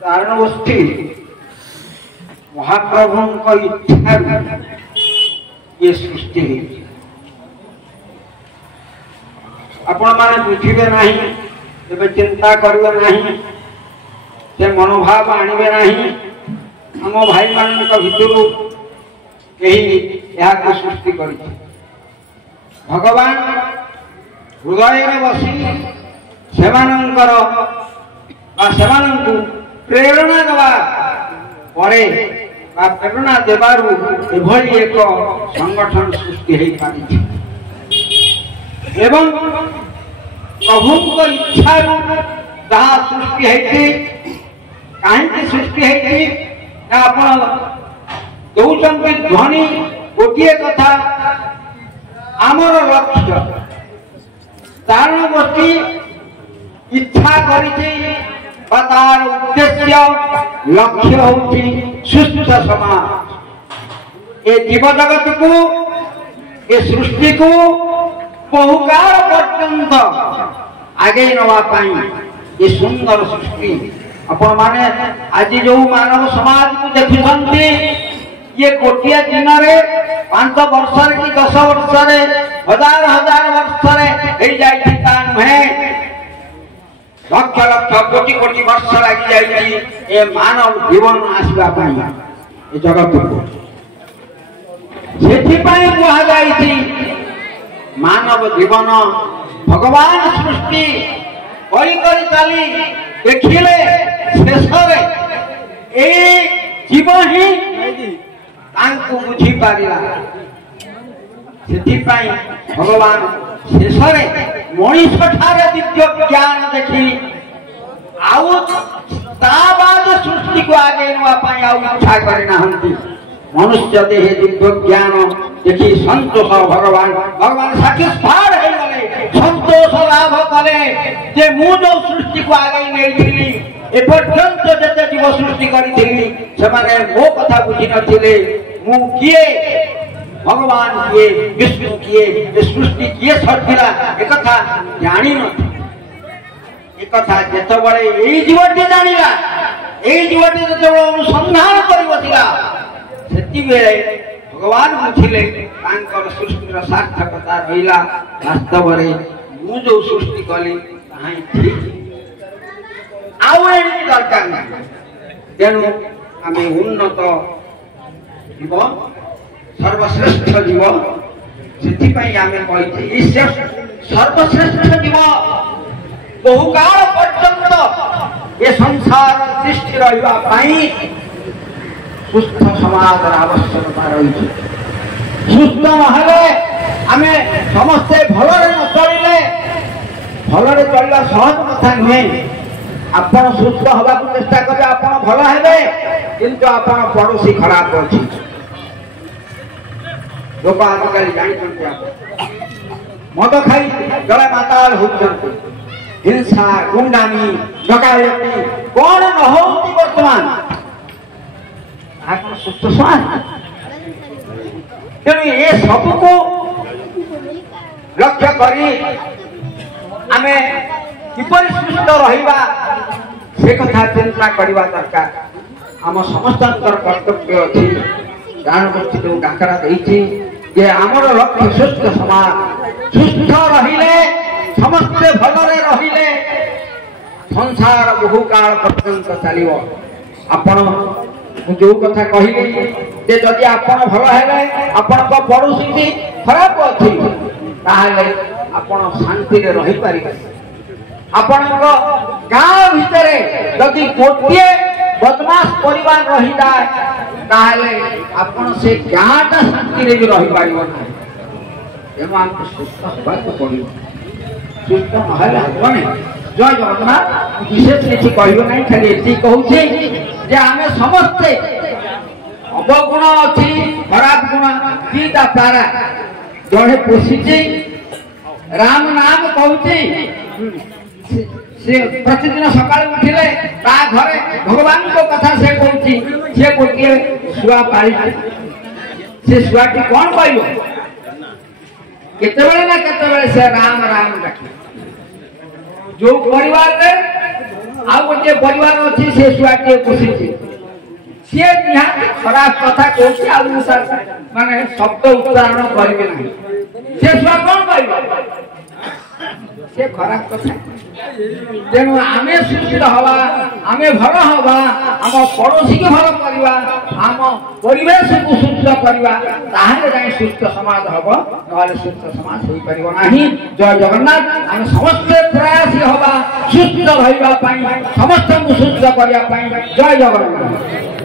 कारणगोष्ठी महाप्रभु इच्छा ये सृष्टि आपण माने बुझिबे नहीं एबे चिंता करिवे नहीं से मनोभाव आणिबे नहीं आम भाई मान भितर यही को सृष्टि कर भगवान हृदय में बसी सेमानंकर प्रेरणा देवा परे प्रेरणा देवारू एभली एक संगठन सृष्टि हो पारि एवं प्रभु इच्छा जहाँ सृष्टि है कहीं सृष्टि है आप दौरान ध्वनि गोटे कथा आमर लक्ष्य कारण गोष्ठी इच्छा तार उद्देश्य लक्ष्य होची सुस्थ समाज ए जीव जगत को ए सृष्टि को बहुकाल पर्यंत आगे नवा ये सुंदर सृष्टि आपण माने आज जो मानव समाज को देखुंती ये गोटे दिन में 5 वर्ष कि 10 वर्ष हजार हजार वर्ष नुहे लक्ष लक्ष कोटि कोटि वर्ष लगी मानव जीवन आसवा जगत को से मानव जीवन भगवान सृष्टि चली देखिले शेष जीव ही बुझी पारा से भगवान शेष मनीष ठारे दिव्य ज्ञान देखी बाद सृष्टि को आगे इच्छा करना मनुष्य देह दिव्य ज्ञान देखी संतोष भगवान साटिस्फाइड हो गले संतोष लाभ कले जे मु जो सृष्टि को आगे नहीं एपर्यंत जते जीव सृष्टि करी से मो कथा बुझी नथिले मु किए भगवान किए विष्णु किए सृष्टि किए सटिला एक कथा जानी न एक कथा जेते बळे एई जीवटी जानिला एई जीवटी जेते बळे अनुसंधान करि बसिला सेति बेले भगवान बुझिले तांकर सृष्टिर सार्थकता रहिला वास्तव रे मु जो सृष्टि कली ताहाई ठीक आउ एई दरकार ना तेनु आमे उन्नत जीव सर्वश्रेष्ठ जीव से आम कही सर्वश्रेष्ठ जीव बहुकाल पर्यंत ये संसार सृष्टि रही सुस्थ समाज आवश्यकता रही सुस्थ नहले आम समस्ते भलरे न चलिले भलरे चलना सहज कथा नुहे आपण सुस्थ हवा चेष्टा करें आपण भल हेबे किंतु आपण पड़ोशी खराब अच्छी लोक आजिकल जानी मद खाई जड़े माताल होती हिंसा गुंडामी डकायती कौन न होती वर्तमान सुस्थ समाज तेणु ये सबको लक्ष्य करी आमे किपरि सुस्थ रहिबा से कथा चिंता करवा दरकार आम समस्त कर्तव्य अच्छी जान गोष्ठी जो डाकरा जे आमर लक्ष्य सुस्थ समाज सुस्थ रहिले समस्ते भलरे रहिले संसार बहुकाल पर्यंत चलिबो आपण जो कथा कहली जे जदि आपण भल हेले आपण को पड़ोसी भी खराब अछि ताहले आपण शांति रे रहि पारिबे आपण को गांव भितरे जदि गोटिए बदमाश परिवार रही जाए ताहले आपण से गाँटा शांति रे भी रही पारिबो ना एम हमको सुस्थ होबाक पड़िबो सुस्थ नहले हबने जय जगन्नाथ विशेष किसी कहबो नहीं खाली एति कहूछि जे आमे समस्ते अवगुण अछि खराब गुण दीटा पारा जड़े पोषिछि राम नाम कहूछि से प्रतिदिन सकाल उठिले ता घरे भगवान को कथा से कहूछि से गोटे शुआ पाली से शुआटी कौन पाइबो केते बेले ना केते बेले से राम राम डाके जो परिवार रे ଆଉ ଗୋଟେ ପରିବାର ଅଛି ସେ ଛୁଆଟିଏ ପୋଷିଛି ସିଏ ନିହାତି ଖରାପ କଥା କହୁଛି ଆଉ ମୁଁ ମାନେ ଶବ୍ଦ ଉଚ୍ଚାରଣ କରିବି ନାହିଁ ସେ ଛୁଆ କଣ କହିବ ସେ ଖରାପ କଥା ତେଣୁ ଆମେ ସୁସ୍ଥ ହବା ଆମେ ଭଲ ହବା ଆମ ପଡ଼ୋଶୀକୁ ଭଲ କରିବା ଆମ ପରିବେଶକୁ ସୁସ୍ଥ କରିବା ତାହେଲେ ଯାଇ ସୁସ୍ଥ ସମାଜ ହବ ନହେଲେ ସୁସ୍ଥ ସମାଜ ହୋଇପାରିବ ନାହିଁ ଜୟ ଜଗନ୍ନାଥ ଆମେ ସମସ୍ତେ ପ୍ରୟାସୀ ହବା ସୁସ୍ଥ ରହିବା ପାଇଁ ସମସ୍ତଙ୍କୁ ସୁସ୍ଥ କରିବା ପାଇଁ ଜୟ ଜଗନ୍ନାଥ।